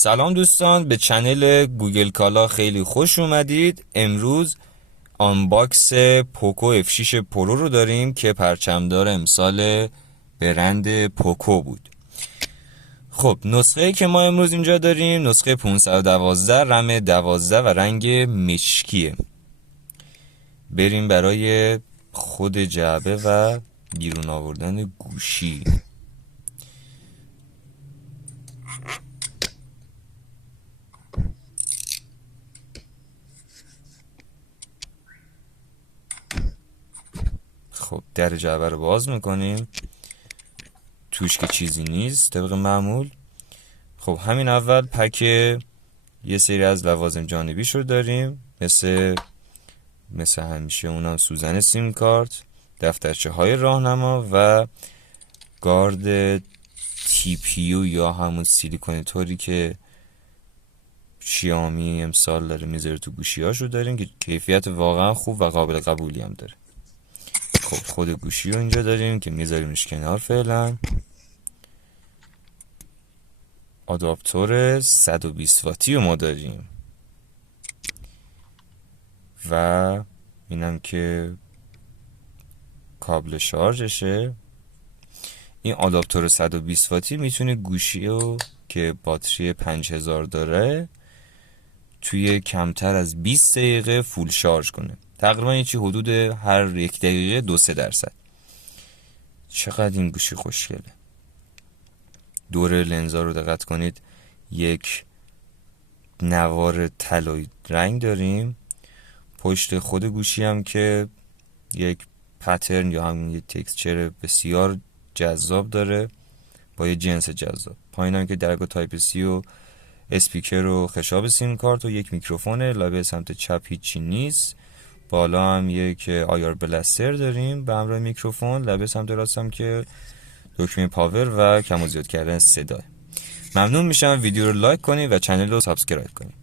سلام دوستان، به چنل گوگل کالا خیلی خوش اومدید. امروز آنباکس پوکو F6 پرو رو داریم که پرچمدار امسال برند پوکو بود. خب نسخه که ما امروز اینجا داریم نسخه 512 رم 12 و رنگ مشکیه. بریم برای خود جعبه و بیرون آوردن گوشی. خب در جعبه رو باز میکنیم، توش که چیزی نیست طبق معمول. خب همین اول پک یه سری از لوازم جانبیش رو داریم، مثل همیشه اونم سوزن سیم کارت، دفترچه های راهنما و گارد TPU یا همون سیلیکونیتوری که شیائومی امسال داره میذاره تو گوشی هاشو داریم که کیفیت واقعا خوب و قابل قبولی هم داره. خب خود گوشی رو اینجا داریم که میذاریمش کنار. فعلا آداپتور 120 واتی رو ما داریم و اینم که کابل شارژشه. این آداپتور 120 واتی میتونه گوشی رو که باتری 5000 داره توی کمتر از 20 دقیقه فول شارژ کنه. تقریبا یه چی حدود هر یک دقیقه 2-3%. چقدر این گوشی خوشگله. دور لنزا رو دقت کنید، یک نوار طلایی رنگ داریم. پشت خود گوشی هم که یک پترن یا همون یک تکسچر بسیار جذاب داره با یه جنس جذاب. پایین هم که درگاه تایپ سی و اسپیکر و خشاب سیم کارت و یک میکروفونه. لبه سمت چپ هیچی نیست. بالا هم یک آیار بلستر داریم به همراه میکروفون. لبه سمت راست هم که دکمه پاور و کم و زیاد کردن صدا. ممنون میشم ویدیو رو لایک کنید و چنل رو سابسکرایب کنید.